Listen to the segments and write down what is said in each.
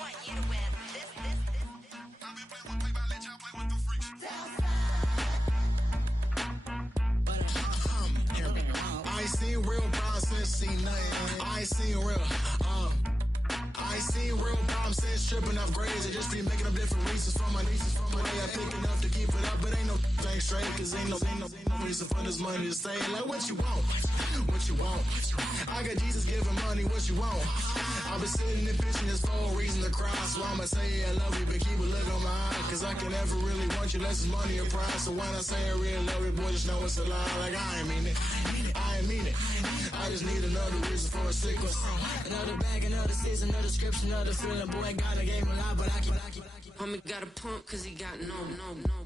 want you to win. I ain't seen real problems since seen nothing. I ain't seen real, I ain't seen real problems since tripping off grades. I just be making up different reasons for my nieces. For my day, I pick enough to keep it up, but ain't no thing straight, cause ain't no reason for this money to stay. Like, what you want? What you want? I got Jesus giving money, what you want? I've been sitting and pitching this for a reason to cry, so I'ma say I love you, but keep a look on my eye, cause I can never really want you unless it's money or prize. So when I say I really love you, boy, just know it's a lie. Like, I ain't mean it. I ain't mean it. I just need another reason for a sequence. Another bag, another season, another description, another feeling. Boy, God, I gave him a lot, but I keep. Homie got a pump cause he got no.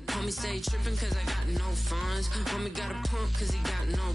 Homie stay trippin' cause I got no funds. Homie got a pump cause he got no.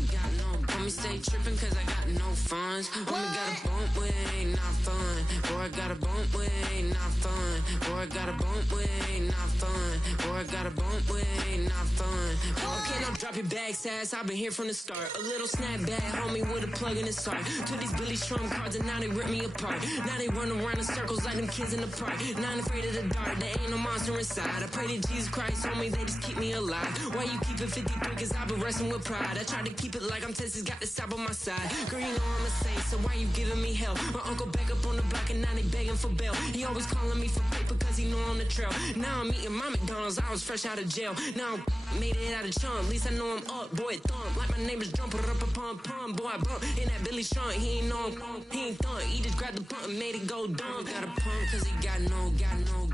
Homie stay trippin' cause I got no funds. Homie got a bump with it ain't not fun. Boy, I got a bump with it ain't not fun. Boy, I got a bump with it ain't not fun. Boy, I got a bump with it ain't not fun. Okay, now drop your bag, sass. I've been here from the start. A little snapback, homie with a plug in his heart. Took these Billy Trump cards and now they rip me apart. Now they run around in circles like them kids in the park. Now I'm afraid of the dark. There ain't no monster inside. I pray to Jesus Christ, homie, they just keep me alive. Why you keep it 53? Cause I've been wrestling with pride. I try to keep it like I'm Texas, got the stop on my side. Girl, you know I'm a saint, so why you giving me hell? My uncle back up on the block and now they begging for bail. He always calling me for paper cause he know I'm the trail. Now I'm eating my McDonald's, I was fresh out of jail. Now I made it out of chump, at least I know I'm up. Boy, thump, like my neighbors jumping up a pump. Boy, I bump in that Billy Strong, he ain't know he ain't thump. He just grabbed the pump and made it go dumb. Got a pump cause he got no.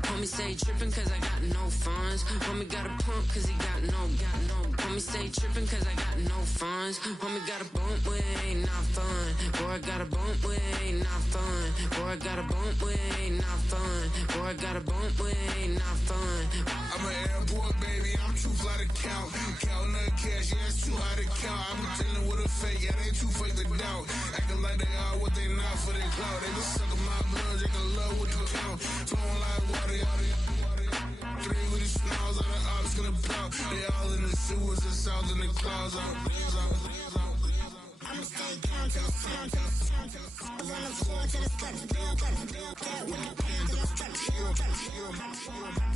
Homie stay trippin' cause I got no funds. Homie got a pump cause he got no. Homie stay trippin' cause I got no funds. Homie got a bump with it ain't not fun. Boy, I got a bump with it ain't not fun. Boy, I got a bump with it ain't not fun. Boy, I got a bump with it ain't not fun. I'm an airport baby, I'm too fly to count. Counting the cash, yeah, it's too high to count. I'm dealing with a fake, yeah, they too fake to doubt. Acting like they are what they not for their clout. They been sucking my blood, they can love what you count. Flowing like water, three with the smiles, all the ops gonna plow. They all in the sewers, the south in the clouds. I'ma stay down to the sound, to the sound, to the sound. On the floor to the skirt, to build that with my hands in the skirt.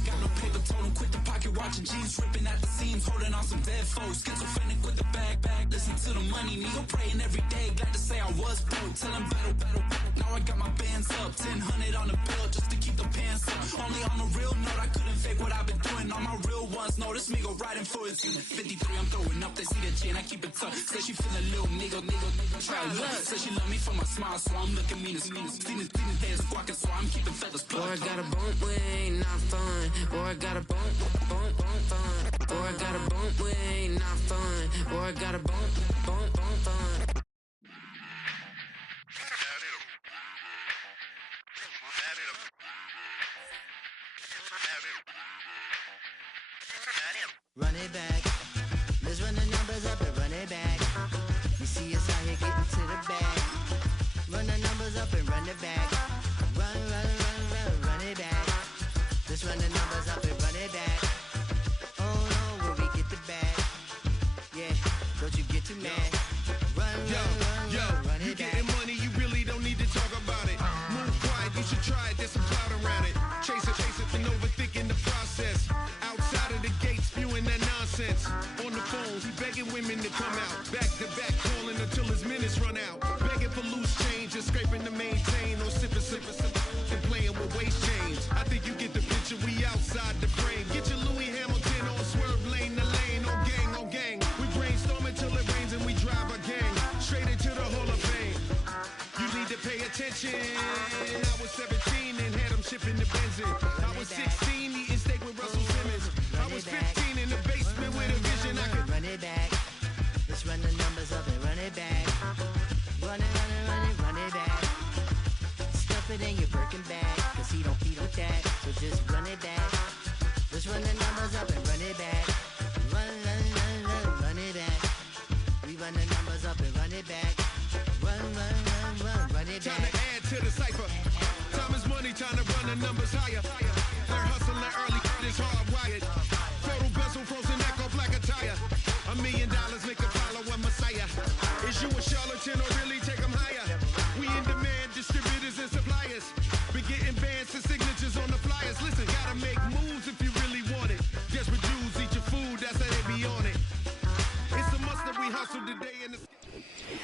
Got no paper, told him quit the pocket watching jeans, ripping at the seams, holding on some dead foes. Schizophrenic with the bag. Listen to the money, nigga praying every day. Glad to say I was broke, tell him battle. Now I got my bands up, 1000 on the bill just to keep the pants up. Only on a real note, I couldn't fake what I've been doing. All my real ones know this nigga riding for his 53, I'm throwing up, they see the chain, I keep it tough. Say she feeling little nigga, try to look. Say she love me for my smile, so I'm looking mean as Seen days squawking, so I'm keeping feathers plucked. Boy, I got a bump with it ain't not fun. Boy, I got a bump fun. Boy, I got a bump with it ain't not fun. Boy, I got a bump fun. Run it back. Let's run the numbers up and run it back. You see us out here getting to the bag. Run the numbers up and run it back. Run it back. Let's run the numbers up and run it back. Oh no, where we get the bag. Yeah, don't you get too mad. Run it back. You getting money, you really don't need to talk about it. Move quiet, you should try it, there's some cloud around it. Chase it, and overthinking the process. Outside of the gates, spewing that nonsense. On the phone, he begging women to come out. Back to back, calling until his minutes run out. Begging for loose change and scraping to maintain. Or sipping, and playing with waist chains. I think you get the picture, we outside the frame. Get your Louis Hamilton on swerve lane to lane. On gang. We brainstorm until it rains and we drive a gang. Straight into the Hall of Fame. You need to pay attention. I was 17 and had them shipping the benzin. I was 16 eating steak with Russell Simmons. I was 15 in the basement with a vision. I could run it back. Let's run the numbers up and run it back. Run it back. Stuff it in your Birkin bag, cause he don't with that. So just run it back. Let's run the numbers up and run it back. Run it back. We run the numbers up and run it back. Run it back. Time to add to the cipher. Time is money, time to run the numbers higher. They're hustling early, it's hardwired. Total bezel, frozen neck off like a tire. $1 million make a follow a messiah. Is you a charlatan or really take them higher? We in demand, distributors and suppliers. Been getting bands to signal gotta make moves if you really want it. Desperate Jews eat your food, that's how they be on it. It's a must that we hustle today in the...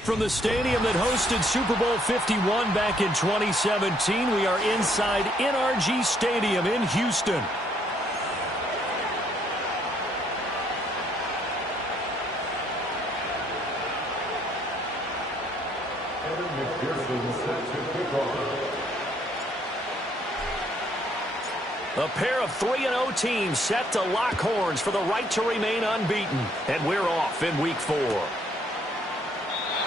From the stadium that hosted Super Bowl 51 back in 2017, we are inside NRG Stadium in Houston. A pair of 3-0 teams set to lock horns for the right to remain unbeaten. And we're off in Week 4.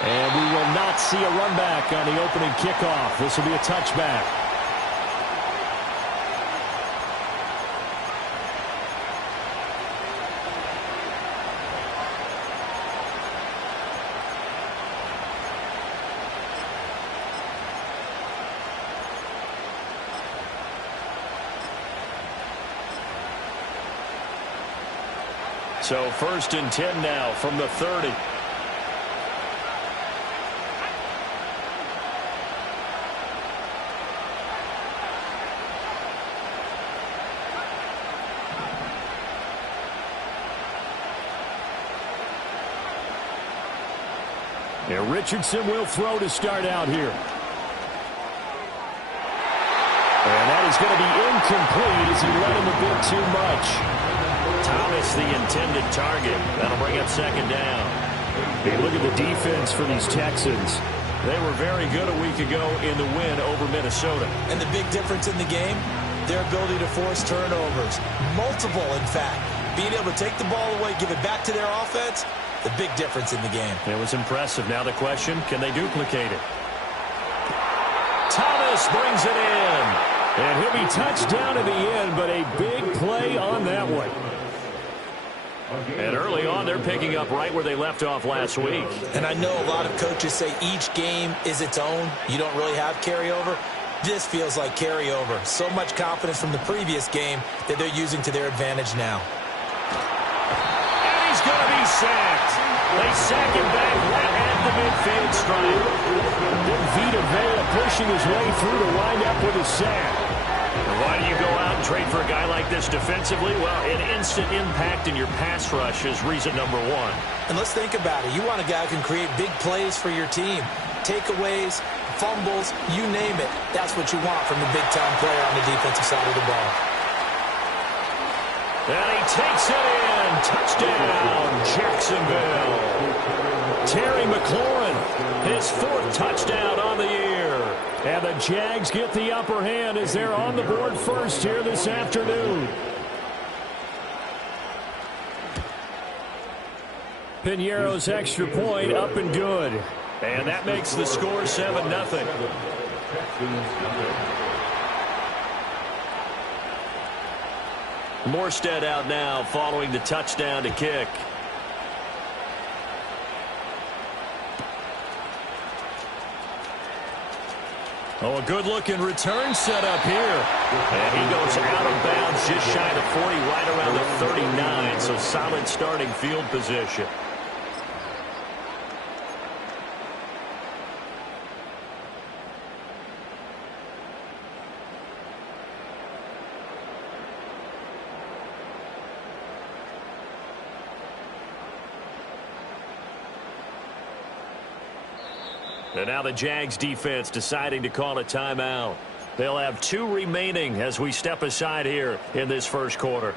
And we will not see a run back on the opening kickoff. This will be a touchback. So 1st and 10 now from the 30. And Richardson will throw to start out here. And that is going to be incomplete as he led him a bit too much. Thomas, the intended target. That'll bring up 2nd down. Hey, look at the defense for these Texans. They were very good a week ago in the win over Minnesota. And the big difference in the game, their ability to force turnovers. Multiple, in fact. Being able to take the ball away, give it back to their offense, the big difference in the game. It was impressive. Now the question, can they duplicate it? Thomas brings it in. And he'll be touched down at the end, but a big play on that one. And early on, they're picking up right where they left off last week. And I know a lot of coaches say each game is its own. You don't really have carryover. This feels like carryover. So much confidence from the previous game that they're using to their advantage now. And he's going to be sacked. They sack him back right at the midfield stripe. Then Vita Vea pushing his way through to wind up with a sack. Why do you go out and trade for a guy like this defensively? Well, an instant impact in your pass rush is reason number one. And let's think about it. You want a guy who can create big plays for your team. Takeaways, fumbles, you name it. That's what you want from the big-time player on the defensive side of the ball. And he takes it in. Touchdown, Jacksonville. Terry McLaurin, his 4th touchdown on the year. And the Jags get the upper hand as they're on the board first here this afternoon. Piñeiro's extra point up and good. And that makes the score 7-0. Morstead out now following the touchdown to kick. Oh, a good-looking return set up here. And he goes out of bounds just shy of 40, right around the 39. So solid starting field position. And now the Jags defense deciding to call a timeout. They'll have 2 remaining as we step aside here in this first quarter.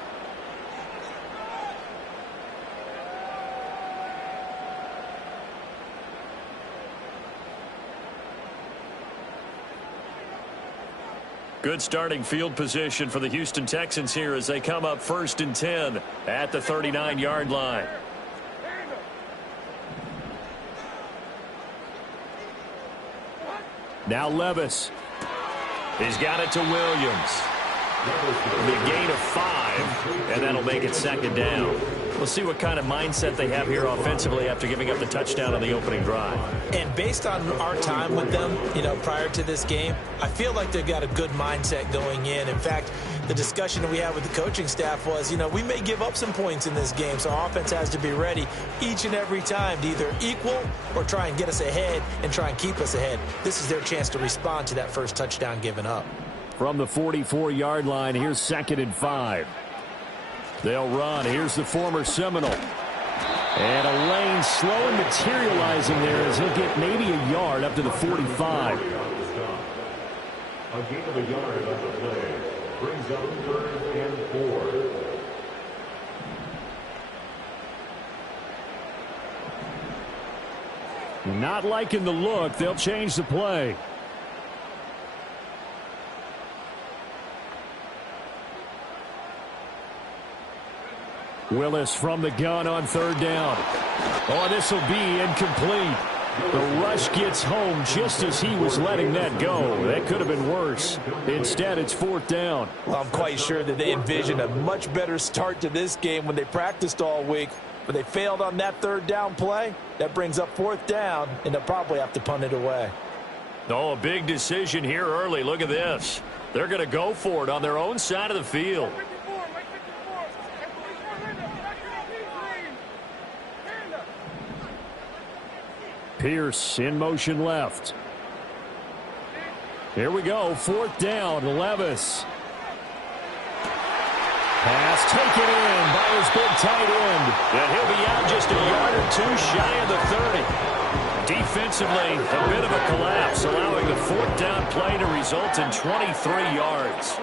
Good starting field position for the Houston Texans here as they come up 1st and 10 at the 39-yard line. Now Levis. He's got it to Williams. The gain of 5, and that'll make it 2nd down. We'll see what kind of mindset they have here offensively after giving up the touchdown on the opening drive. And based on our time with them, prior to this game, I feel like they've got a good mindset going in. In fact, the discussion that we had with the coaching staff was, we may give up some points in this game, so our offense has to be ready each and every time to either equal or try and get us ahead and try and keep us ahead. This is their chance to respond to that first touchdown given up. From the 44-yard line, here's 2nd and 5. They'll run. Here's the former Seminole. And a lane slow and materializing there as he'll get maybe a yard up to the 45. A gain of a yard on the play brings up 3rd and 4. Not liking the look. They'll change the play. Willis from the gun on 3rd down. Oh, this will be incomplete. The rush gets home just as he was letting that go. That could have been worse. Instead, it's 4th down. Well, I'm quite sure that they envisioned a much better start to this game when they practiced all week. But they failed on that 3rd down play. That brings up 4th down, and they'll probably have to punt it away. Oh, a big decision here early. Look at this. They're going to go for it on their own side of the field. Pierce in motion left. Here we go. 4th down. Levis. Pass taken in by his big tight end. And he'll be out just a yard or 2 shy of the 30. Defensively, a bit of a collapse, allowing the 4th down play to result in 23 yards.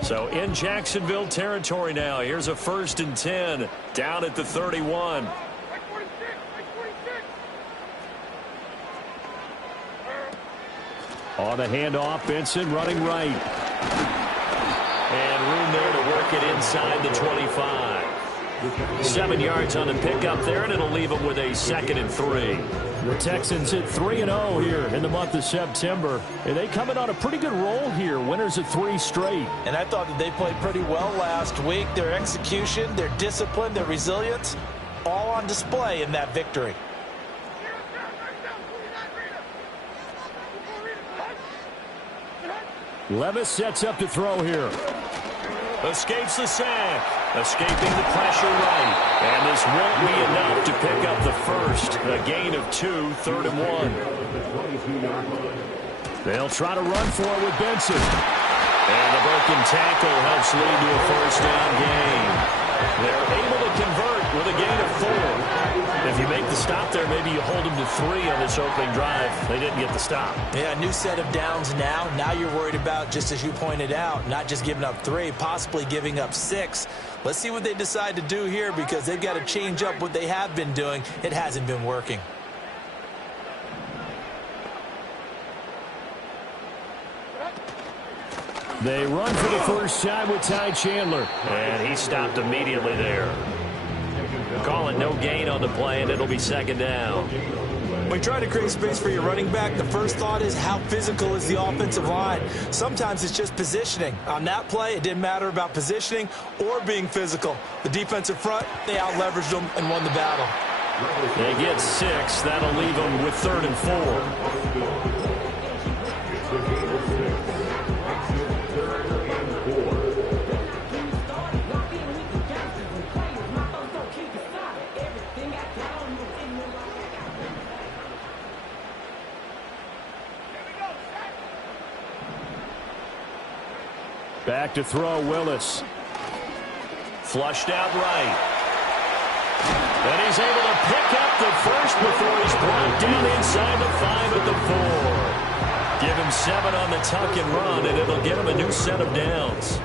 So in Jacksonville territory now. Here's a 1st and 10 down at the 31. On the handoff, Benson running right. And room there to work it inside the 25. 7 yards on the pickup there, and it'll leave them with a 2nd and 3. The Texans hit 3-0 here in the month of September. And they come in on a pretty good roll here. Winners of 3 straight. And I thought that they played pretty well last week. Their execution, their discipline, their resilience, all on display in that victory. Levis sets up to throw here. Escapes the sack. Escaping the pressure right. And this won't be enough to pick up the first. A gain of 2, 3rd and 1. They'll try to run for it with Benson. And the broken tackle helps lead to a 1st down gain. They're able to convert with a gain of 4. If you make the stop there, maybe you hold them to 3 on this opening drive. They didn't get the stop. Yeah, a new set of downs now. Now you're worried about, just as you pointed out, not just giving up 3, possibly giving up 6. Let's see what they decide to do here because they've got to change up what they have been doing. It hasn't been working. They run for the first time with Ty Chandler. And he stopped immediately there. Call it no gain on the play, and it'll be 2nd down. When you try to create space for your running back, the first thought is how physical is the offensive line. Sometimes it's just positioning. On that play, it didn't matter about positioning or being physical. The defensive front, they out-leveraged them and won the battle. They get 6. That'll leave them with 3rd and 4. Back to throw, Willis. Flushed out right. And he's able to pick up the first before he's brought down inside the 5 at the 4. Give him 7 on the tuck and run, and it'll get him a new set of downs.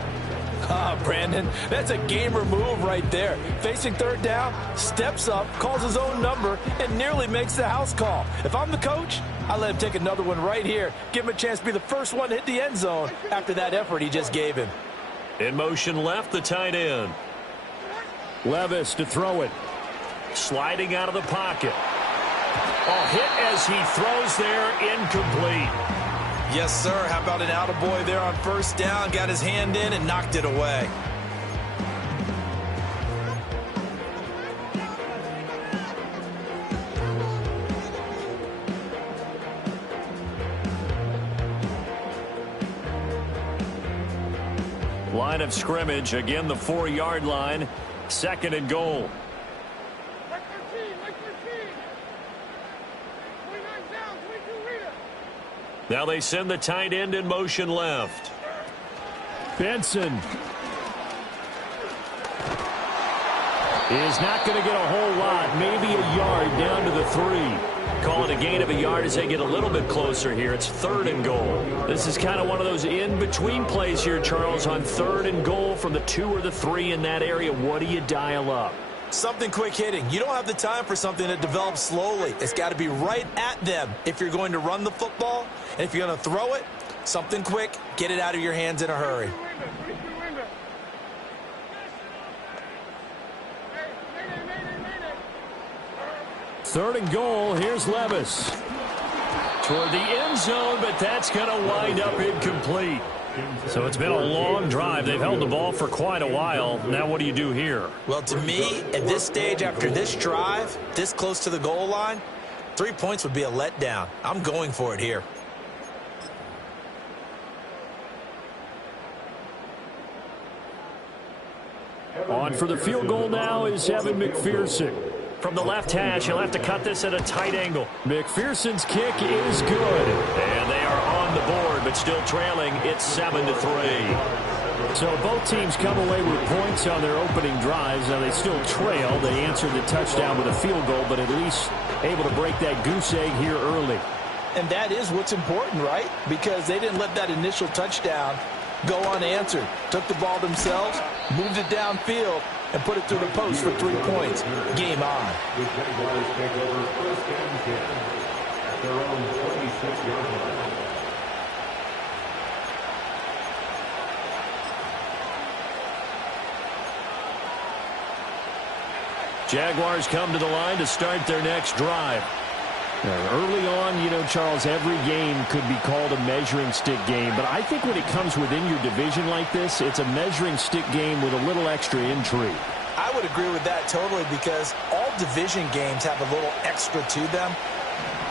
Brandon, that's a gamer move right there. Facing 3rd down, steps up, calls his own number, and nearly makes the house call. If I'm the coach, I let him take another one right here. Give him a chance to be the first one to hit the end zone after that effort he just gave him. In motion left, the tight end. Levis to throw it. Sliding out of the pocket. Oh, hit as he throws there, incomplete. Yes, sir. How about an attaboy there on 1st down? Got his hand in and knocked it away. Line of scrimmage, again the 4-yard line. 2nd and goal. Now they send the tight end in motion left. Benson is not going to get a whole lot, maybe a yard down to the 3. Call it a gain of a yard as they get a little bit closer here. It's 3rd and goal. This is kind of one of those in-between plays here, Charles, on 3rd and goal from the 2 or the 3 in that area. What do you dial up? Something quick hitting. You don't have the time for something that develops slowly. It's got to be right at them if you're going to run the football. And if you're going to throw it, something quick, get it out of your hands in a hurry. Third and goal. Here's Levis. Toward the end zone, but that's going to wind up incomplete. So it's been a long drive. They've held the ball for quite a while. Now what do you do here? Well, to me, at this stage after this drive, this close to the goal line, 3 points would be a letdown. I'm going for it here. On for the field goal now is Evan McPherson. From the left hash, he'll have to cut this at a tight angle. McPherson's kick is good. And they are on the board, but still trailing. It's 7-3. So both teams come away with points on their opening drives. Now they still trail. They answered the touchdown with a field goal, but at least able to break that goose egg here early. And that is what's important, right? Because they didn't let that initial touchdown go unanswered. Took the ball themselves, moved it downfield, and put it through the post for 3 points. Game on. The Jaguars take over 1st and 10 at their own 26-yard line. Jaguars come to the line to start their next drive. Early on, you know, Charles, every game could be called a measuring stick game. But I think when it comes within your division like this, it's a measuring stick game with a little extra intrigue. I would agree with that totally because all division games have a little extra to them.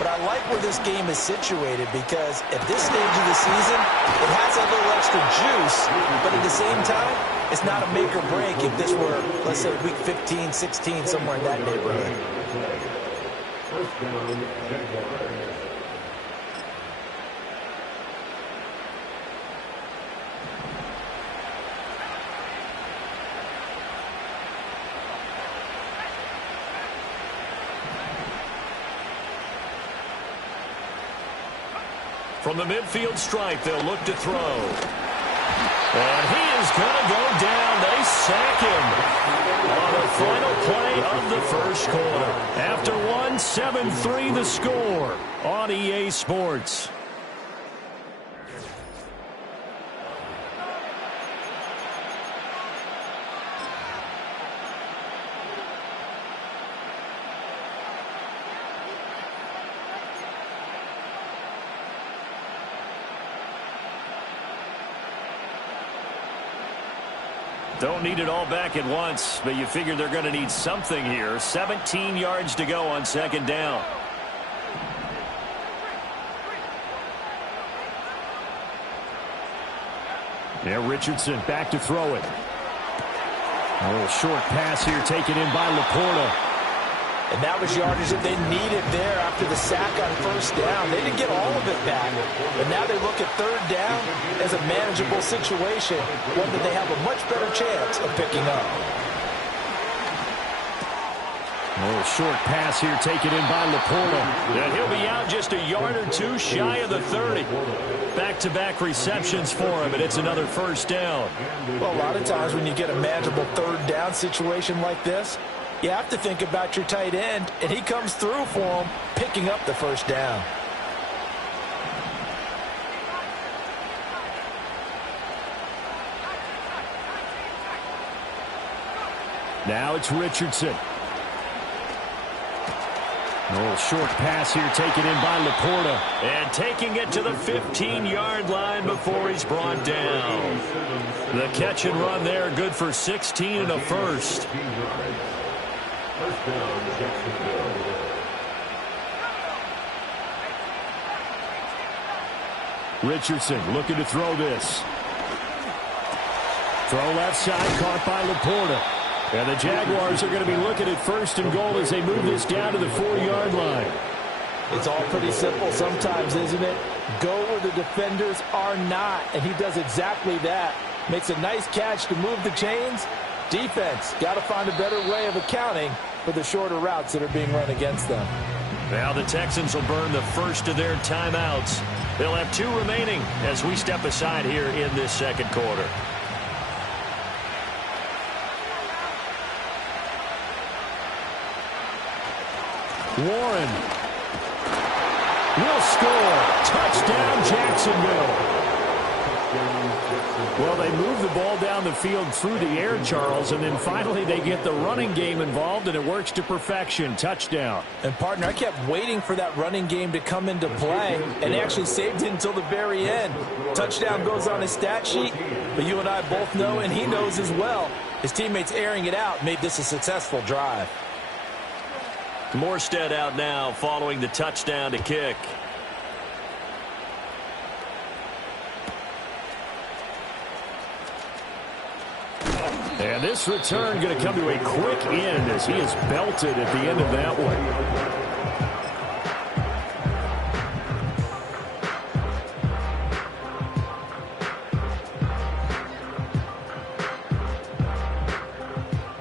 But I like where this game is situated because at this stage of the season, it has a little extra juice. But at the same time, it's not a make or break if this were, let's say, week 15, 16, somewhere in that neighborhood. 1st down, Jaguars. From the midfield stripe, they'll look to throw. And he is going to go down. They sack him on the final play of the first quarter. After 7-3 the score on EA Sports. Don't need it all back at once, but you figure they're going to need something here. 17 yards to go on 2nd down. Yeah, Richardson back to throw it. A little short pass here taken in by Laporta. And that was yardage that they needed there after the sack on 1st down. They didn't get all of it back. But now they look at 3rd down as a manageable situation, one that they have a much better chance of picking up. A little short pass here taken in by Laporta. And he'll be out just a yard or two shy of the 30. Back-to-back receptions for him, and it's another 1st down. Well, a lot of times when you get a manageable 3rd down situation like this, you have to think about your tight end, and he comes through for him, picking up the 1st down. Now it's Richardson. A little short pass here taken in by Laporta. And taking it to the 15-yard line before he's brought down. The catch and run there, good for 16 and a first. 1st down, Jacksonville. Richardson looking to throw this. Throw left side, caught by Laporta. And the Jaguars are going to be looking at 1st and goal as they move this down to the 4-yard line. It's all pretty simple sometimes, isn't it? Go where the defenders are not, and he does exactly that. Makes a nice catch to move the chains. Defense, got to find a better way of accounting for the shorter routes that are being run against them. Now the Texans will burn the first of their timeouts. They'll have 2 remaining as we step aside here in this second quarter. Warren will score. Touchdown, Jacksonville. Well, they move the ball down the field through the air, Charles, and then finally they get the running game involved, and it works to perfection. Touchdown. And, partner, I kept waiting for that running game to come into play, and they actually saved it until the very end. Touchdown goes on his stat sheet, but you and I both know, and he knows as well, his teammates airing it out made this a successful drive. Morstead out now following the touchdown to kick. And this return going to come to a quick end as he is belted at the end of that one.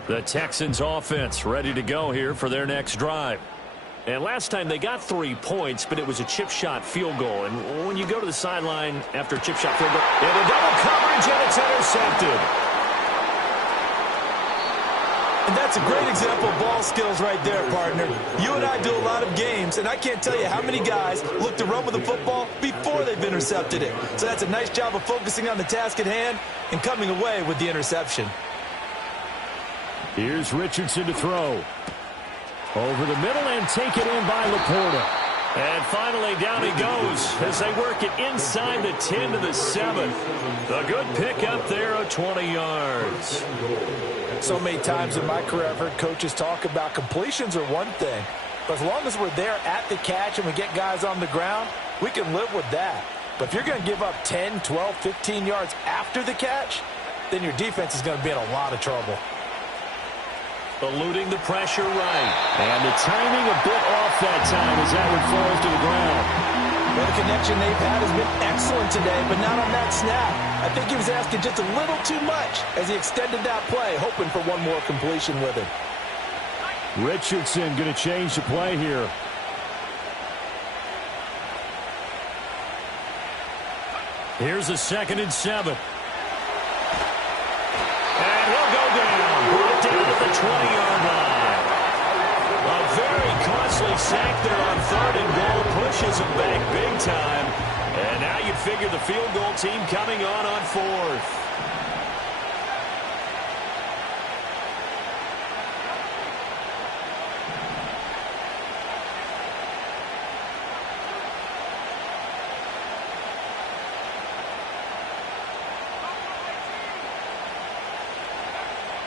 The Texans offense ready to go here for their next drive. And last time they got 3 points, but it was a chip shot field goal. And when you go to the sideline after a chip shot field goal, and a double coverage, and it's intercepted. And that's a great example of ball skills right there, partner. You and I do a lot of games, and I can't tell you how many guys look to run with the football before they've intercepted it. So that's a nice job of focusing on the task at hand and coming away with the interception. Here's Richardson to throw. Over the middle and taken in by Laporta. And finally down he goes as they work it inside the 10 to the 7. A good pick up there of 20 yards. So many times in my career I've heard coaches talk about completions are one thing. But as long as we're there at the catch and we get guys on the ground, we can live with that. But if you're going to give up 10, 12, 15 yards after the catch, then your defense is going to be in a lot of trouble. Eluding the pressure right. And the timing a bit off that time as that one falls to the ground. Well, the connection they've had has been excellent today, but not on that snap. I think he was asking just a little too much as he extended that play, hoping for one more completion with it. Richardson going to change the play here. Here's a 2nd and 7. And he'll go down. Brought down at the 20-yard line. A very costly sack there on 3rd and goal. Pushes him back big time. And now you figure the field goal team coming on 4th.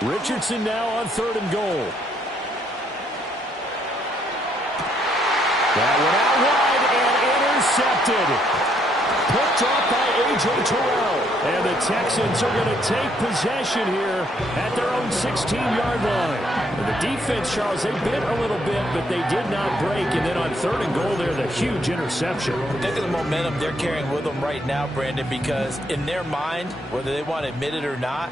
Richardson now on 3rd and goal. That one out wide and intercepted. Picked off by A.J. Terrell. And the Texans are going to take possession here at their own 16-yard line. And the defense, Charles, they bit a little bit, but they did not break. And then on 3rd and goal there, the huge interception. Think of the momentum they're carrying with them right now, Brandon, because in their mind, whether they want to admit it or not,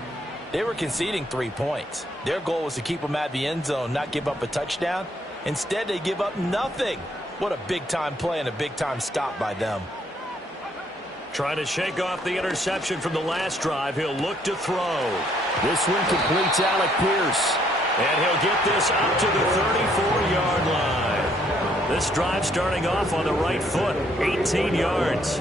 they were conceding 3 points. Their goal was to keep them at the end zone, not give up a touchdown. Instead, they give up nothing. What a big-time play and a big-time stop by them. Trying to shake off the interception from the last drive. He'll look to throw. This one completes Alec Pierce. And he'll get this up to the 34-yard line. This drive starting off on the right foot. 18 yards.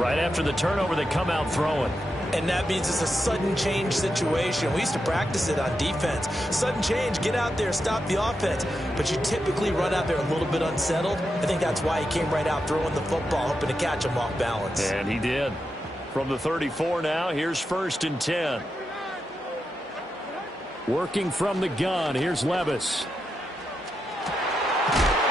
Right after the turnover, they come out throwing. And that means it's a sudden change situation. We used to practice it on defense. Sudden change, get out there, stop the offense. But you typically run out there a little bit unsettled. I think that's why he came right out throwing the football, hoping to catch him off balance. And he did. From the 34 now, here's 1st and 10. Working from the gun, here's Levis.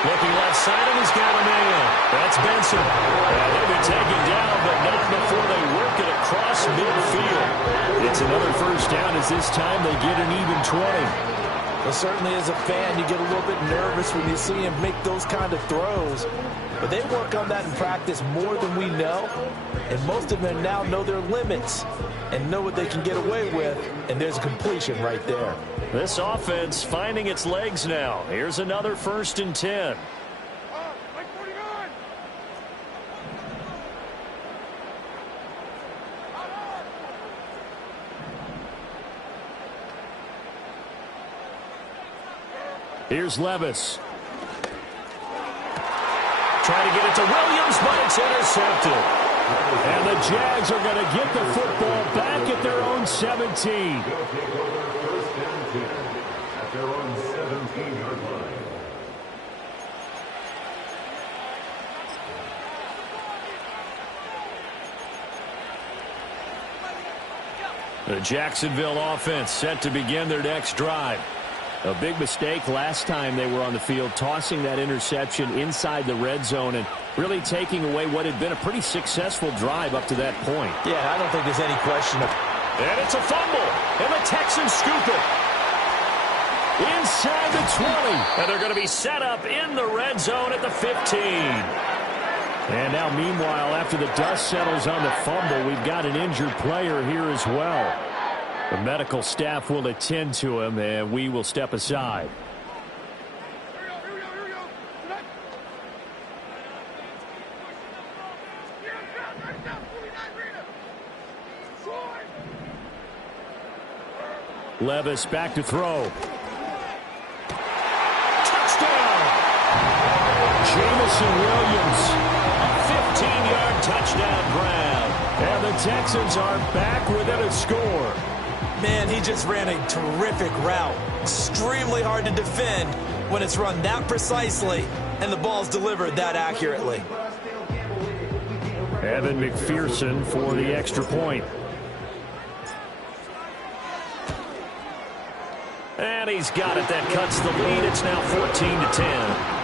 Looking left side, and he's got a man. That's Benson. And they'll be taken down, but not before they work it across midfield. It's another 1st down as this time they get an even 20. Well, certainly as a fan, you get a little bit nervous when you see him make those kind of throws. But they work on that in practice more than we know. And most of them now know their limits and know what they can get away with. And there's a completion right there. This offense finding its legs now. Here's another 1st and 10. Here's Levis. Trying to get it to Williams, but it's intercepted. And the Jags are going to get the football back at their own 17. First and 10 at their own 17-yard line. The Jacksonville offense set to begin their next drive. A big mistake last time they were on the field, tossing that interception inside the red zone and really taking away what had been a pretty successful drive up to that point. Yeah, I don't think there's any question of. And it's a fumble, and the Texans scoop it. Inside the 20, and they're going to be set up in the red zone at the 15. And now, meanwhile, after the dust settles on the fumble, we've got an injured player here as well. The medical staff will attend to him, and we will step aside. Levis back to throw. Touchdown! Jamison Williams, a 15-yard touchdown grab. And the Texans are back within a score. Man, he just ran a terrific route. Extremely hard to defend when it's run that precisely and the ball's delivered that accurately. Evan McPherson for the extra point. And he's got it. That cuts the lead. It's now 14-10.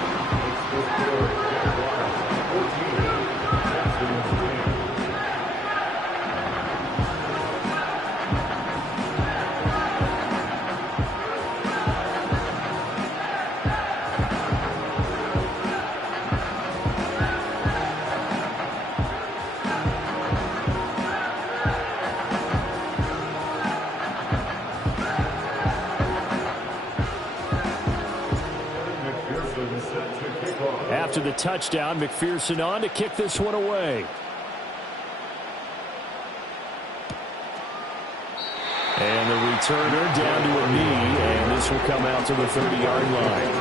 After the touchdown, McPherson on to kick this one away. And the returner down to a knee, and this will come out to the 30-yard line.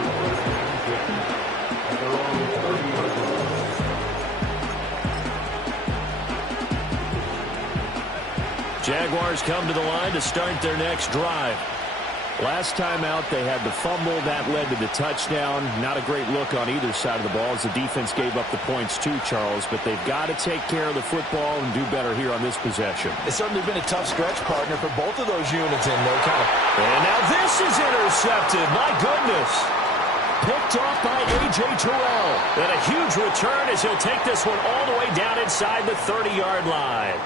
Jaguars come to the line to start their next drive. Last time out, they had the fumble. That led to the touchdown. Not a great look on either side of the ball as the defense gave up the points too, Charles. But they've got to take care of the football and do better here on this possession. It's certainly been a tough stretch, partner, for both of those units in there. And now this is intercepted. My goodness. Picked off by A.J. Terrell. And a huge return as he'll take this one all the way down inside the 30-yard line.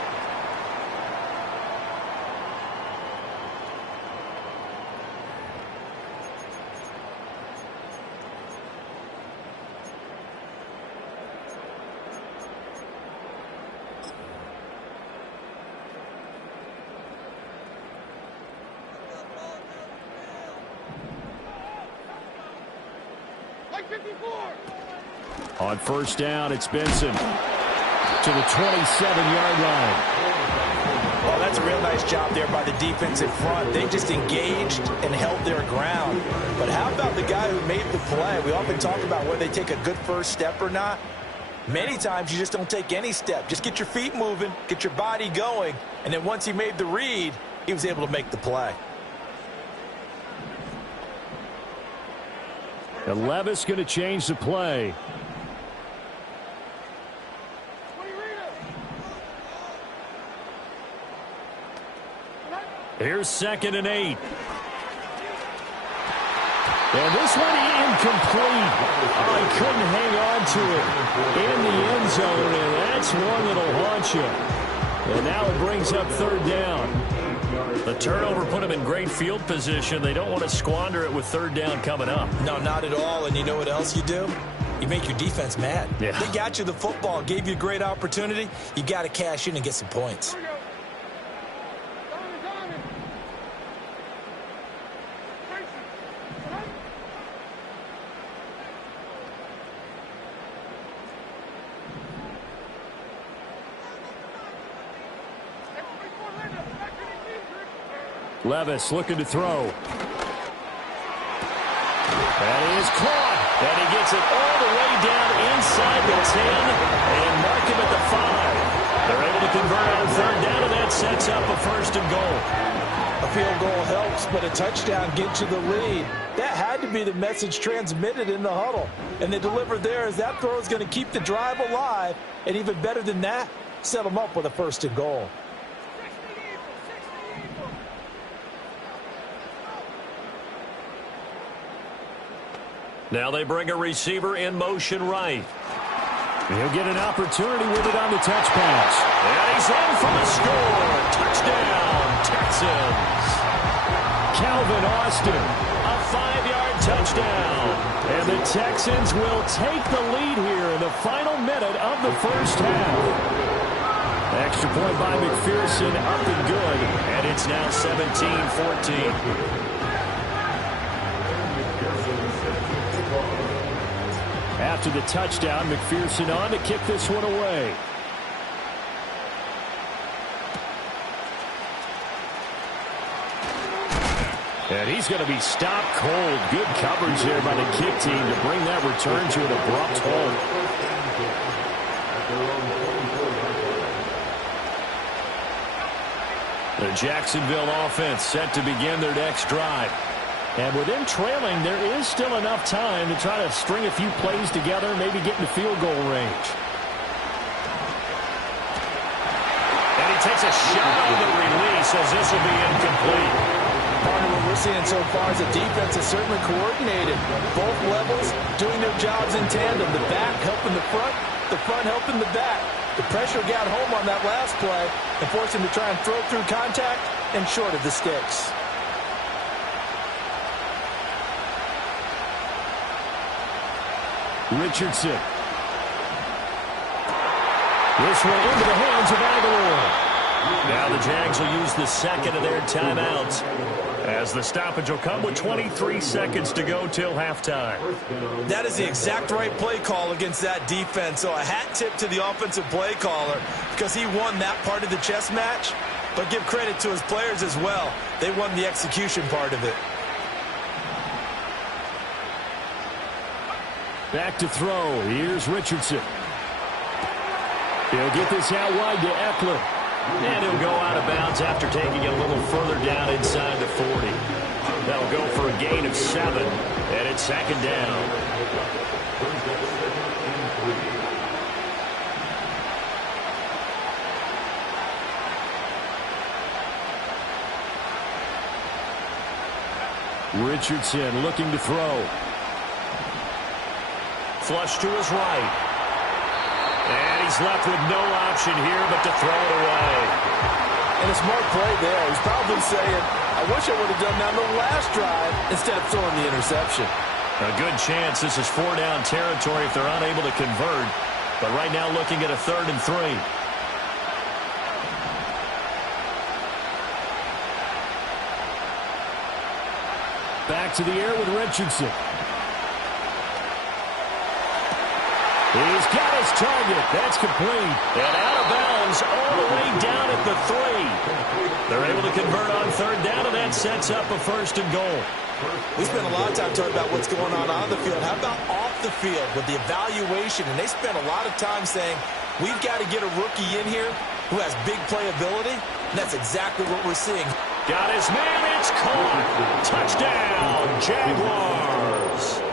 On first down, it's Benson to the 27-yard line. Well, that's a real nice job there by the defensive front. They just engaged and held their ground. But how about the guy who made the play? We often talk about whether they take a good first step or not. Many times you just don't take any step. Just get your feet moving, get your body going, and then once he made the read, he was able to make the play. And Levis going to change the play. Here's 2nd and 8. And this one incomplete. Oh, he couldn't hang on to it in the end zone, and that's one that'll haunt you. And now it brings up 3rd down. The turnover put them in great field position. They don't want to squander it with third down coming up. No, not at all. And you know what else you do? You make your defense mad. Yeah. They got you the football, gave you a great opportunity. You got to cash in and get some points. Levis looking to throw. That is caught. And he gets it all the way down inside the 10 and mark him at the 5. They're able to convert on third down, and that sets up a first and goal. A field goal helps, but a touchdown gets you the lead. That had to be the message transmitted in the huddle. And they delivered there as that throw is going to keep the drive alive. And even better than that, set them up with a first and goal. Now they bring a receiver in motion right. He'll get an opportunity with it on the touch pass. And he's in for the score. Touchdown, Texans. Calvin Austin, a 5-yard touchdown. And the Texans will take the lead here in the final minute of the first half. Extra point by McPherson, up and good. And it's now 17-14. After the touchdown, McPherson on to kick this one away. And he's going to be stopped cold. Good coverage there by the kick team to bring that return to an abrupt halt. The Jacksonville offense set to begin their next drive. And with them trailing, there is still enough time to try to string a few plays together, maybe get into field goal range. And he takes a shot on the release as this will be incomplete. Part of what we're seeing so far is the defense is certainly coordinated. Both levels doing their jobs in tandem. The back helping the front helping the back. The pressure got home on that last play and forced him to try and throw through contact and short of the sticks. Richardson. This one into the hands of Aguilar. Now the Jags will use the second of their timeouts as the stoppage will come with 23 seconds to go till halftime. That is the exact right play call against that defense. So a hat tip to the offensive play caller because he won that part of the chess match. But give credit to his players as well. They won the execution part of it. Back to throw. Here's Richardson. He'll get this out wide to Eckler. And he'll go out of bounds after taking it a little further down inside the 40. That'll go for a gain of 7. And it's second down. Richardson looking to throw. Flush to his right. And he's left with no option here but to throw it away. And a smart play there. He's probably saying, I wish I would have done that on the last drive instead of throwing the interception. A good chance this is 4-down territory if they're unable to convert. But right now looking at a 3rd and 3. Back to the air with Richardson. He's got his target. That's complete. And out of bounds all the way down at the 3. They're able to convert on third down, and that sets up a first and goal. We spent a lot of time talking about what's going on the field. How about off the field with the evaluation? And they spent a lot of time saying, we've got to get a rookie in here who has big playability. And that's exactly what we're seeing. Got his man. It's caught. Touchdown, Jaguars.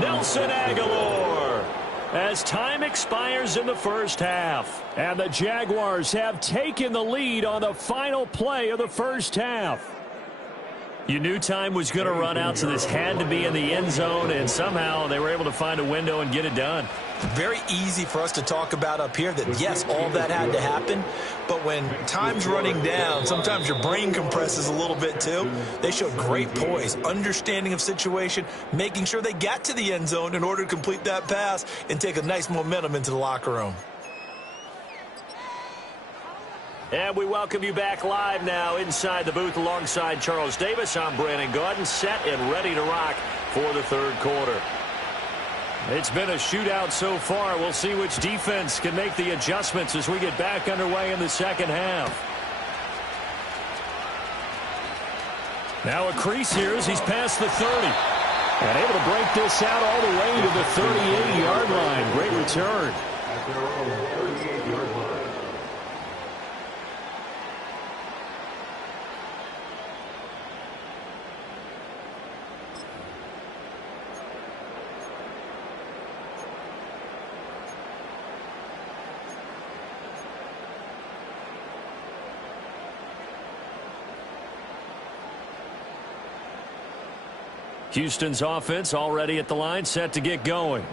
Nelson Aguilar. As time expires in the first half. And the Jaguars have taken the lead on the final play of the first half. You knew time was going to run out, so this had to be in the end zone, and somehow they were able to find a window and get it done. very easy for us to talk about up here that, yes, all that had to happen. But when time's running down, sometimes your brain compresses a little bit too. They showed great poise, understanding of situation, making sure they got to the end zone in order to complete that pass and take a nice momentum into the locker room. And we welcome you back live now inside the booth alongside Charles Davis. I'm Brandon Gaudin, set and ready to rock for the third quarter. It's been a shootout so far. We'll see which defense can make the adjustments as we get back underway in the second half. Now a crease here as he's past the 30. And able to break this out all the way to the 38-yard line. Great return. At their own 38-yard line. Houston's offense already at the line, set to get going.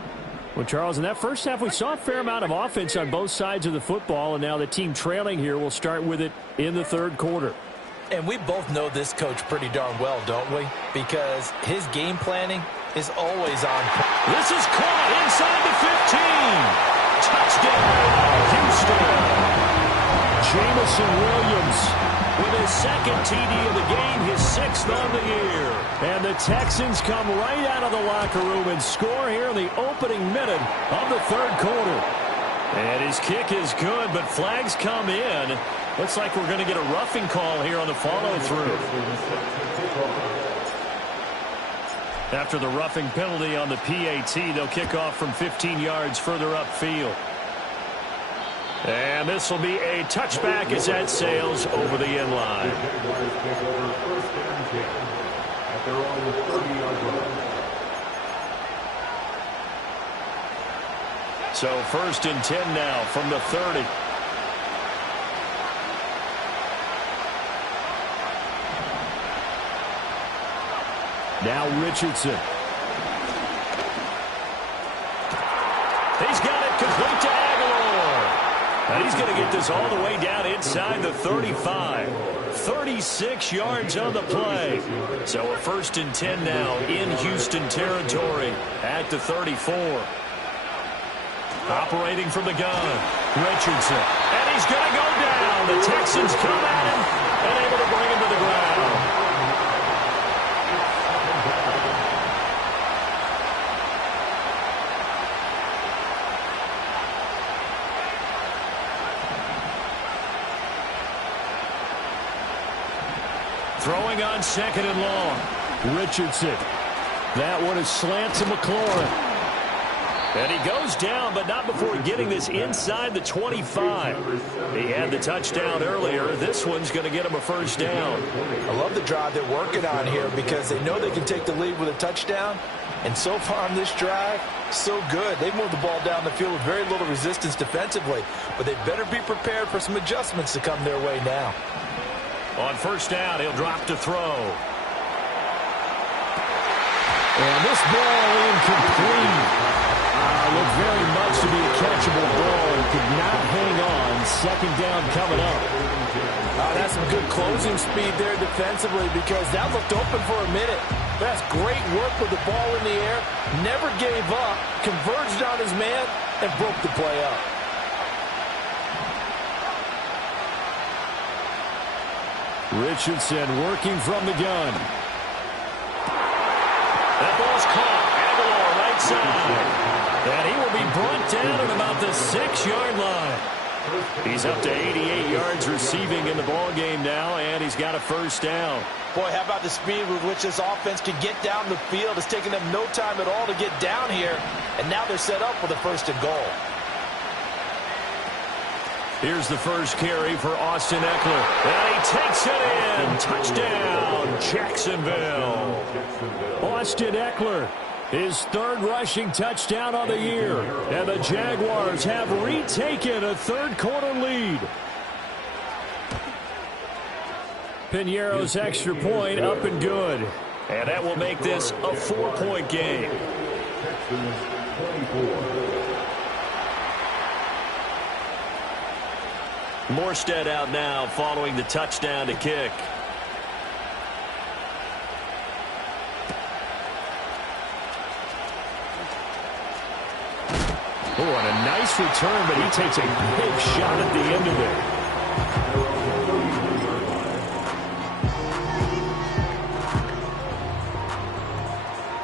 Well, Charles, in that first half, we saw a fair amount of offense on both sides of the football, and now the team trailing here will start with it in the third quarter. And we both know this coach pretty darn well, don't we? Because his game planning is always on. This is caught inside the 15. Touchdown, Houston. Jamison Williams with his second TD of the game, his 6th on the year. And the Texans come right out of the locker room and score here in the opening minute of the third quarter. And his kick is good, but flags come in. Looks like we're going to get a roughing call here on the follow-through. After the roughing penalty on the PAT, they'll kick off from 15 yards further upfield. And this will be a touchback as that sails over the end line. So 1st and 10 now from the 30. Now Richardson. He's got it complete to Aguilar. And he's going to get this all the way down inside the 35. 36 yards on the play. So a 1st and 10 now in Houston territory at the 34. Operating from the gun, Richardson. And he's going to go down. The Texans come at him and able to bring him to the ground. Throwing on 2nd and long. Richardson. That one is slant to McLaurin. And he goes down, but not before getting this inside the 25. He had the touchdown earlier. This one's going to get him a 1st down. I love the drive they're working on here because they know they can take the lead with a touchdown. And so far on this drive, so good. They moved the ball down the field with very little resistance defensively. But they better be prepared for some adjustments to come their way now. On 1st down, he'll drop to throw. And this ball incomplete. Looked very much to be a catchable ball and could not hang on. 2nd down coming up. That's some good closing speed there defensively because that looked open for a minute. That's great work with the ball in the air. Never gave up, converged on his man, and broke the play up. Richardson working from the gun. That ball's caught. Aguilar right side. And he will be brought down at about the 6-yard line. He's up to 88 yards receiving in the ball game now, and he's got a 1st down. Boy, how about the speed with which this offense can get down the field? It's taken them no time at all to get down here, and now they're set up with a 1st and goal. Here's the first carry for Austin Eckler. And he takes it in. Touchdown, Jacksonville. Austin Eckler, his 3rd rushing touchdown of the year. And the Jaguars have retaken a third-quarter lead. Piñeiro's extra point up and good. And that will make this a 4-point game. Morstead out now following the touchdown to kick. Oh, and a nice return, but he takes a big shot at the end of it.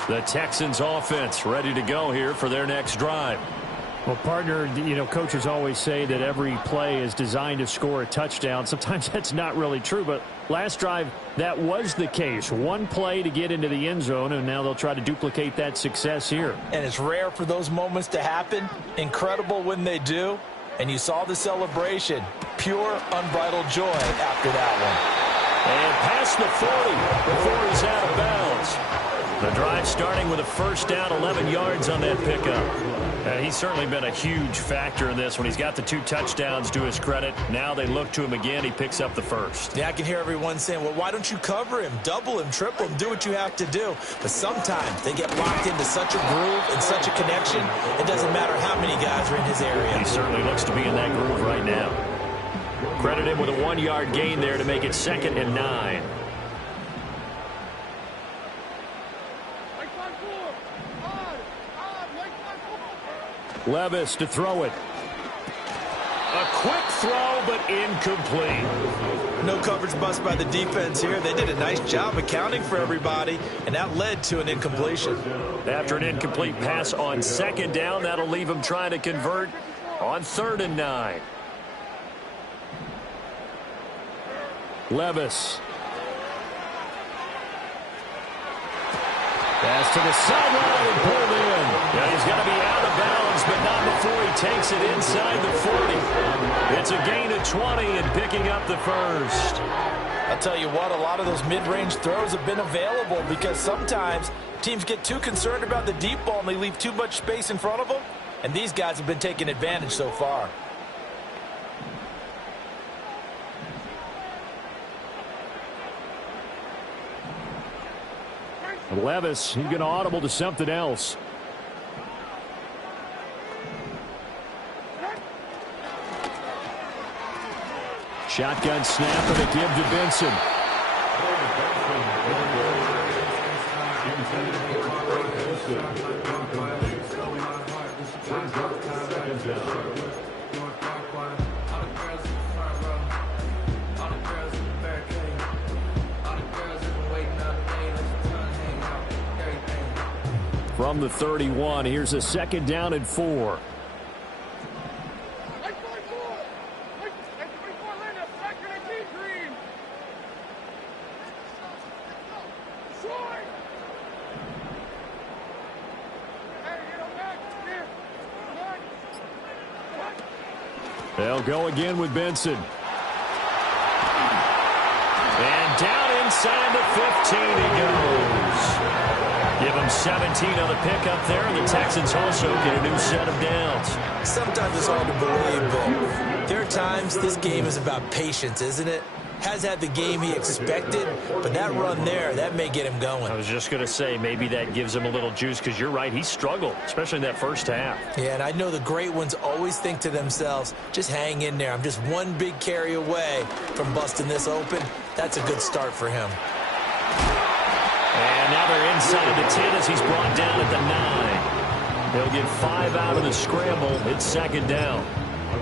The Texans offense ready to go here for their next drive. Well, partner, coaches always say that every play is designed to score a touchdown. Sometimes that's not really true, but last drive, that was the case. One play to get into the end zone, and now they'll try to duplicate that success here. And it's rare for those moments to happen. Incredible when they do. And you saw the celebration. Pure, unbridled joy after that one. And past the 40 before he's out of bounds. The drive starting with a first down, 11 yards on that pickup. He's certainly been a huge factor in this when he's got the 2 touchdowns to his credit. Now they look to him again. He picks up the first. Yeah, I can hear everyone saying, well, why don't you cover him, double him, triple him, do what you have to do. But sometimes they get locked into such a groove and such a connection, it doesn't matter how many guys are in his area. He certainly looks to be in that groove right now. Credit him with a 1-yard gain there to make it 2nd and 9. Levis to throw it. A quick throw, but incomplete. No coverage bust by the defense here. They did a nice job accounting for everybody, and that led to an incompletion. After an incomplete pass on 2nd down, that'll leave him trying to convert on 3rd and 9. Levis. Pass to the sideline and pulled in. Yeah, he's got to be out of bounds, but not before he takes it inside the 40. It's a gain of 20 and picking up the first. I'll tell you what, a lot of those mid-range throws have been available because sometimes teams get too concerned about the deep ball and they leave too much space in front of them, and these guys have been taking advantage so far. Levis, he's going to audible to something else. Shotgun snap and a give to Benson. From the 31, here's a 2nd down and 4. They'll go again with Benson. And down inside the 15 he goes. Give him 17 on the pickup there, and the Texans also get a new set of downs. Sometimes it's hard to believe, but there are times this game is about patience, isn't it? Has had the game he expected, but that run there, that may get him going. I was just going to say, maybe that gives him a little juice, because you're right, he struggled, especially in that first half. Yeah, and I know the great ones always think to themselves, just hang in there. I'm just one big carry away from busting this open. That's a good start for him. And now they're inside the 10 as he's brought down at the 9. He'll get 5 out of the scramble. It's 2nd down.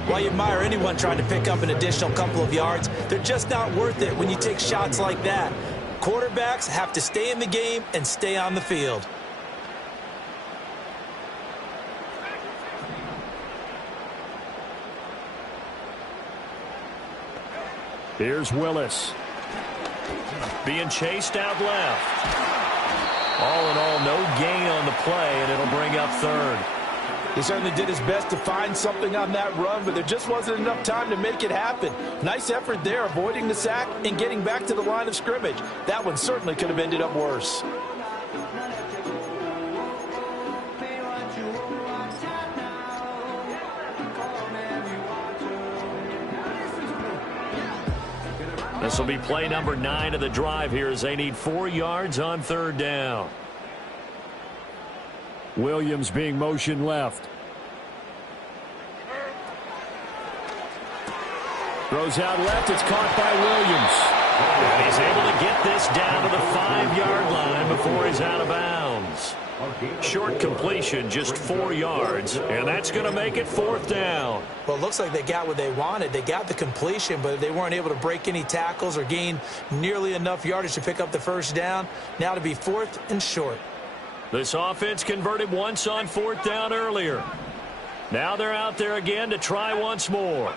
While you admire anyone trying to pick up an additional couple of yards, they're just not worth it when you take shots like that. Quarterbacks have to stay in the game and stay on the field. Here's Willis. Being chased out left. All in all, no gain on the play, and it'll bring up 3rd. He certainly did his best to find something on that run, but there just wasn't enough time to make it happen. Nice effort there, avoiding the sack and getting back to the line of scrimmage. That one certainly could have ended up worse. This will be play number 9 of the drive here as they need 4 yards on 3rd down. Williams being motion left. Throws out left. It's caught by Williams. And he's able to get this down to the 5-yard line before he's out of bounds. Short completion, just 4 yards, and that's going to make it 4th down. Well, it looks like they got what they wanted. They got the completion, but they weren't able to break any tackles or gain nearly enough yardage to pick up the first down. Now to be 4th and short. This offense converted once on 4th down earlier. Now they're out there again to try once more.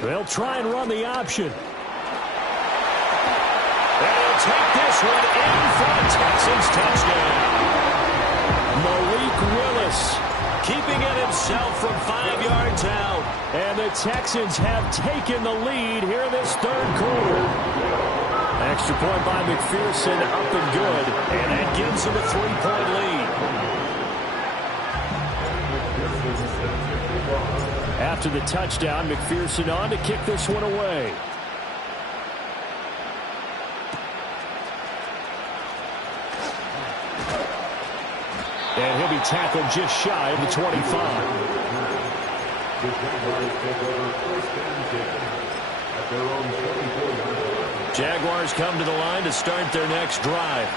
They'll try and run the option. They'll take this one in for the Texans touchdown. Malik Willis keeping it himself from 5 yards out. And the Texans have taken the lead here in this 3rd quarter. Extra point by McPherson, up and good. And that gives them a 3-point lead. After the touchdown, McPherson on to kick this one away. And he'll be tackled just shy of the 25. Jaguars come to the line to start their next drive.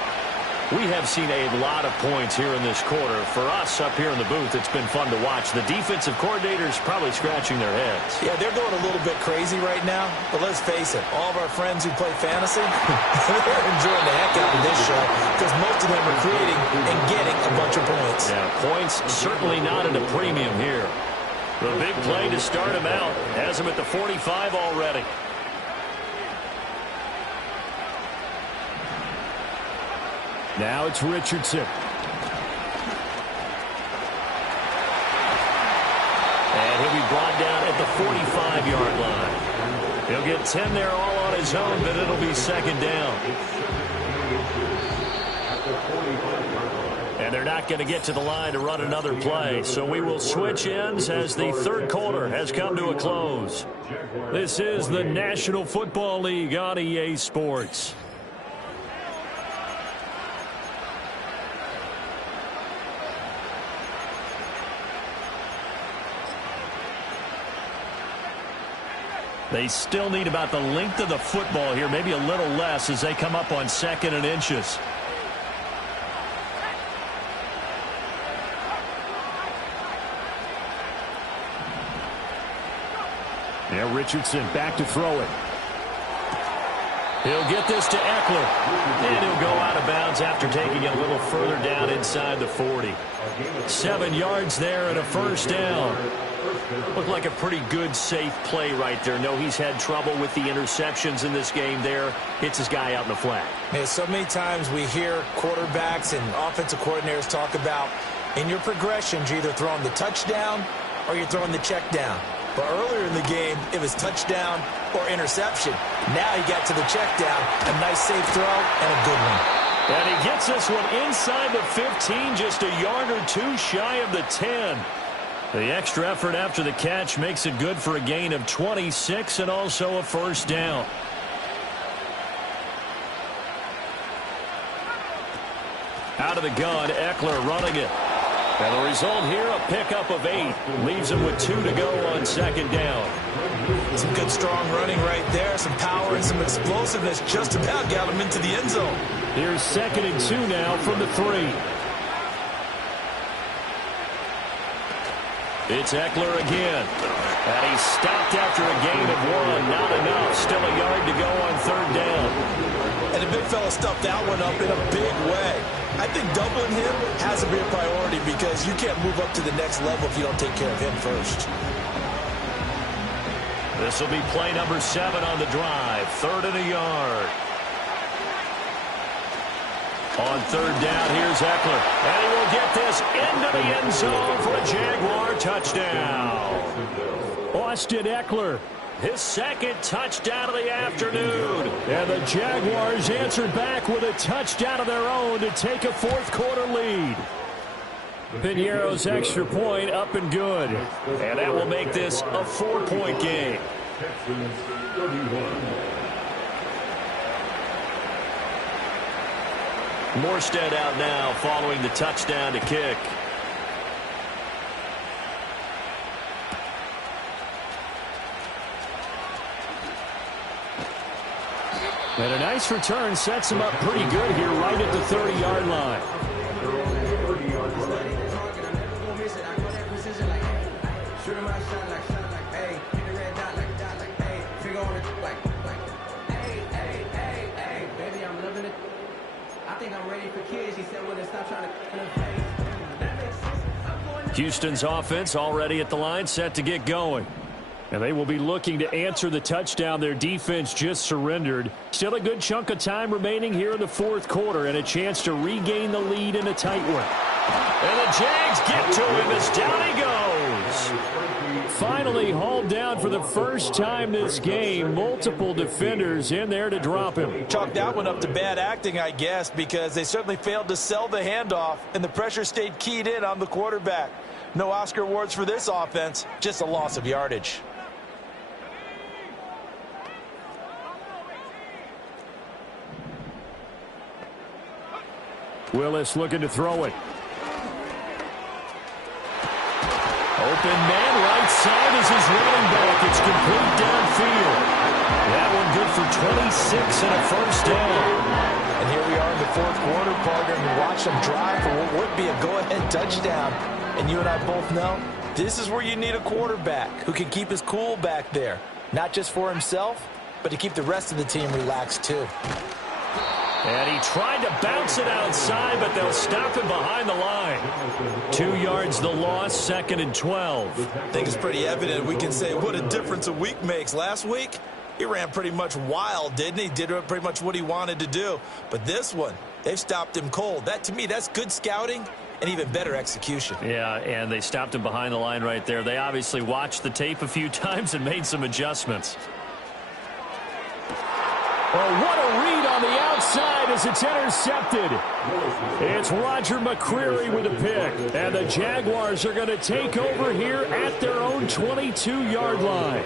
We have seen a lot of points here in this quarter. For us up here in the booth, it's been fun to watch. The defensive coordinators probably scratching their heads. Yeah, they're going a little bit crazy right now. But let's face it, all of our friends who play fantasy, they're enjoying the heck out of this show because most of them are creating and getting a bunch of points. Yeah, points certainly not at a premium here. The big play to start him out has him at the 45 already. Now it's Richardson. And he'll be brought down at the 45-yard line. He'll get 10 there all on his own, but it'll be 2nd down. And they're not going to get to the line to run another play, so we will switch ends as the 3rd quarter has come to a close. This is the National Football League on EA Sports. They still need about the length of the football here, maybe a little less as they come up on 2nd and inches. Now Richardson back to throw it. He'll get this to Eckler. And he'll go out of bounds after taking it a little further down inside the 40. 7 yards there and a 1st down. Looked like a pretty good, safe play right there. No, he's had trouble with the interceptions in this game there. Hits his guy out in the flat. Hey, so many times we hear quarterbacks and offensive coordinators talk about in your progressions, you're either throwing the touchdown or you're throwing the check down. But earlier in the game, it was touchdown or interception. Now he got to the check down. A nice safe throw and a good one. And he gets this one inside the 15, just a yard or two shy of the 10. The extra effort after the catch makes it good for a gain of 26 and also a 1st down. Out of the gun, Eckler running it. And the result here, a pickup of 8. Leaves him with 2 to go on 2nd down. Some good strong running right there. Some power and some explosiveness just about got him into the end zone. Here's 2nd and 2 now from the 3. It's Eckler again. And he's stopped after a gain of 1. Not enough. Still a yard to go on 3rd down. And the big fella stuffed that one up in a big way. I think doubling him has to be a priority because you can't move up to the next level if you don't take care of him first. This will be play number 7 on the drive. 3rd and a yard. On 3rd down, here's Eckler. And he will get this into the end zone for a Jaguar touchdown. Austin Eckler, his 2nd touchdown of the afternoon. And the Jaguars answered back with a touchdown of their own to take a 4th quarter lead. Piñeiro's extra point up and good. And that will make this a 4-point game. Morstead out now following the touchdown to kick. And a nice return sets him up pretty good here right at the 30-yard line. Houston's offense already at the line, set to get going. And they will be looking to answer the touchdown their defense just surrendered. Still a good chunk of time remaining here in the fourth quarter and a chance to regain the lead in a tight one. And the Jags get to him as down he goes. Finally hauled down for the first time this game. Multiple defenders in there to drop him. Chalk that one up to bad acting, I guess, because they certainly failed to sell the handoff, and the pressure stayed keyed in on the quarterback. No Oscar awards for this offense, just a loss of yardage. Willis looking to throw it. Open man, right side is his running back. It's complete downfield. That one good for 26 and a first down. And here we are in the fourth quarter, partner, and watch them drive for what would be a go-ahead touchdown. And you and I both know this is where you need a quarterback who can keep his cool back there. Not just for himself, but to keep the rest of the team relaxed too. And he tried to bounce it outside, but they'll stop him behind the line. 2 yards the loss, 2nd and 12. I think it's pretty evident we can say what a difference a week makes. Last week, he ran pretty much wild, didn't he? Did pretty much what he wanted to do. But this one, they've stopped him cold. That, to me, that's good scouting and even better execution. Yeah, and they stopped him behind the line right there. They obviously watched the tape a few times and made some adjustments. Oh, what a read on the outside as it's intercepted. It's Roger McCreary with a pick. And the Jaguars are going to take over here at their own 22-yard line.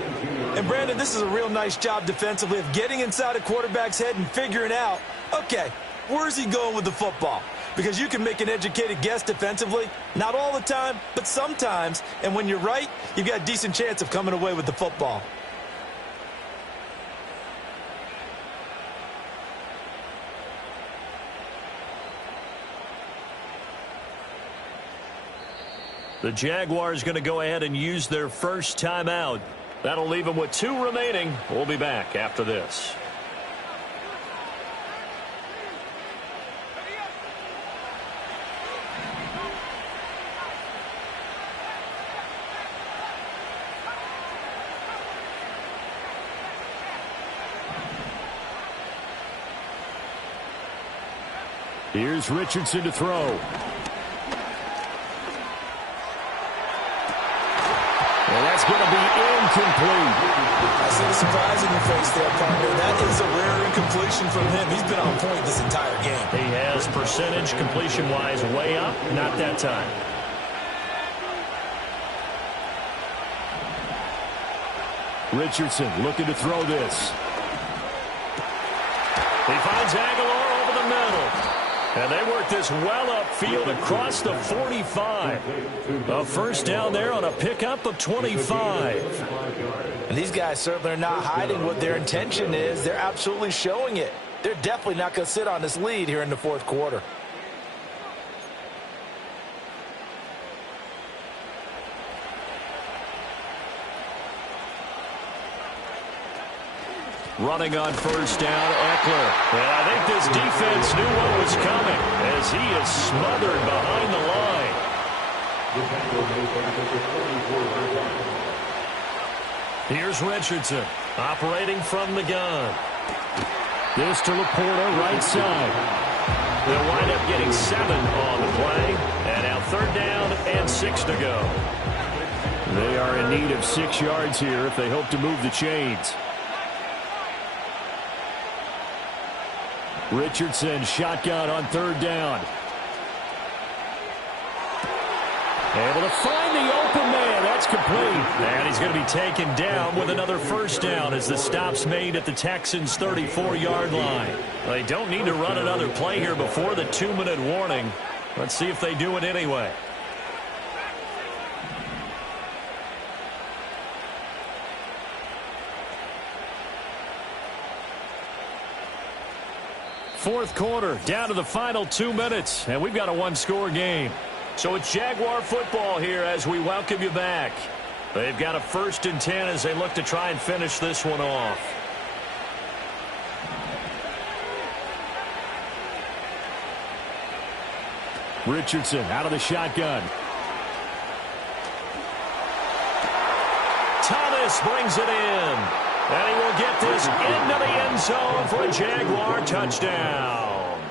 And, Brandon, this is a real nice job defensively of getting inside a quarterback's head and figuring out, okay, where's he going with the football? Because you can make an educated guess defensively. Not all the time, but sometimes. And when you're right, you've got a decent chance of coming away with the football. The Jaguars going to go ahead and use their first timeout. That'll leave them with 2 remaining. We'll be back after this. Here's Richardson to throw. And that's going to be incomplete. I see the surprise in your face there, partner. That is a rare incompletion from him. He's been on point this entire game. He has percentage completion-wise way up. Not that time. Richardson looking to throw this. He finds Aguilar over the middle. And they work this well upfield across the 45. A first down there on a pickup of 25. And these guys certainly are not hiding what their intention is. They're absolutely showing it. They're definitely not going to sit on this lead here in the fourth quarter. Running on first down, Eckler. And I think this defense knew what was coming as he is smothered behind the line. Here's Richardson operating from the gun. This to Laporta, right side. They'll wind up getting 7 on the play. And now 3rd down and 6 to go. They are in need of 6 yards here if they hope to move the chains. Richardson shotgun on 3rd down. Able to find the open man. That's complete. And he's going to be taken down with another first down as the stop's made at the Texans' 34-yard line. They don't need to run another play here before the 2-minute warning. Let's see if they do it anyway. Fourth quarter, down to the final 2 minutes, and we've got a one-score game. So it's Jaguar football here as we welcome you back. They've got a 1st and 10 as they look to try and finish this one off. Richardson out of the shotgun. Thomas brings it in. And he will get this into the end zone for a Jaguar touchdown.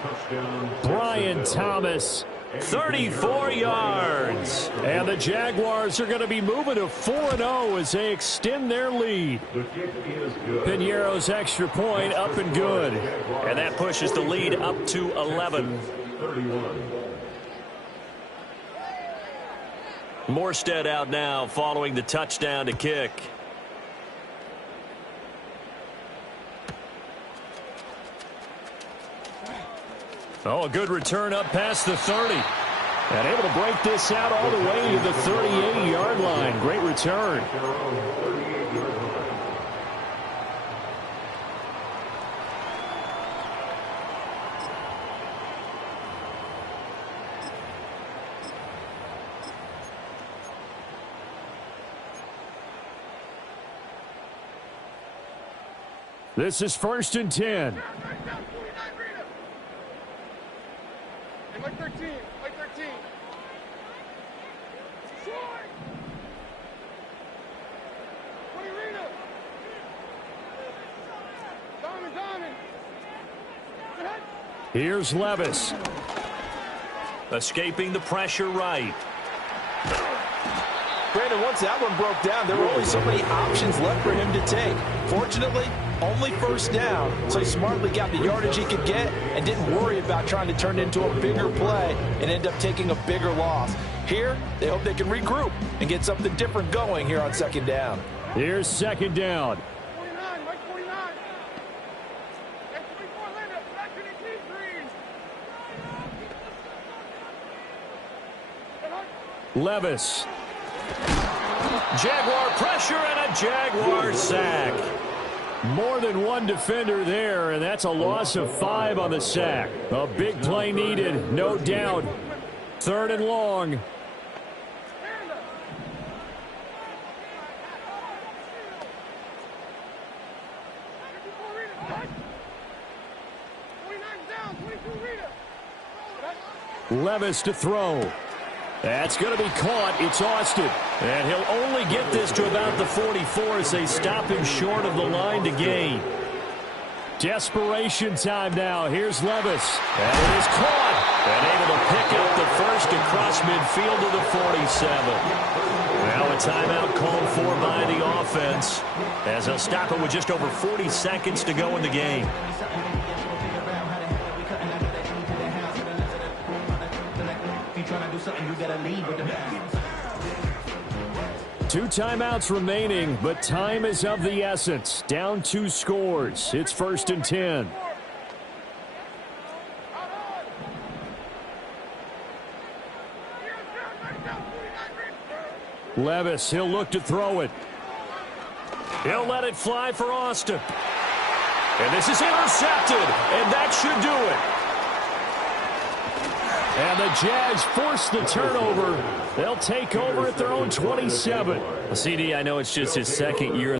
Brian Thomas, 34 yards. And the Jaguars are going to be moving to 4-0 as they extend their lead. Piñeiro's extra point up and good. And that pushes the lead up to 11. Morstead out now following the touchdown to kick. Oh, a good return up past the 30. And able to break this out all the way to the 38-yard line. Great return. This is 1st and 10. Like 13, like 13. Short. 20 Rita. Diamond. Here's Levis. Escaping the pressure right. Brandon, once that one broke down, there were only so many options left for him to take. Fortunately, only 1st down, so he smartly got the yardage he could get and didn't worry about trying to turn it into a bigger play and end up taking a bigger loss. Here, they hope they can regroup and get something different going here on 2nd down. Here's 2nd down. 49, Mike 49. That's 24, Linda. Back to the T3. Levis. Jaguar pressure and a Jaguar sack. More than one defender there, and that's a loss of 5 on the sack. A big play needed, no doubt. 3rd and long. Levis to throw. That's going to be caught. It's Austin. And he'll only get this to about the 44 as they stop him short of the line to gain. Desperation time now. Here's Levis. And it is caught. And able to pick up the first across midfield to the 47. Now a timeout called for by the offense as they'll stop it with just over 40 seconds to go in the game. Two timeouts remaining, but time is of the essence. Down 2 scores. It's 1st and 10. Levis, he'll look to throw it. He'll let it fly for Austin. And this is intercepted, and that should do it. And the Jags force the turnover. They'll take over at their own 27. CD, I know it's just his 2nd year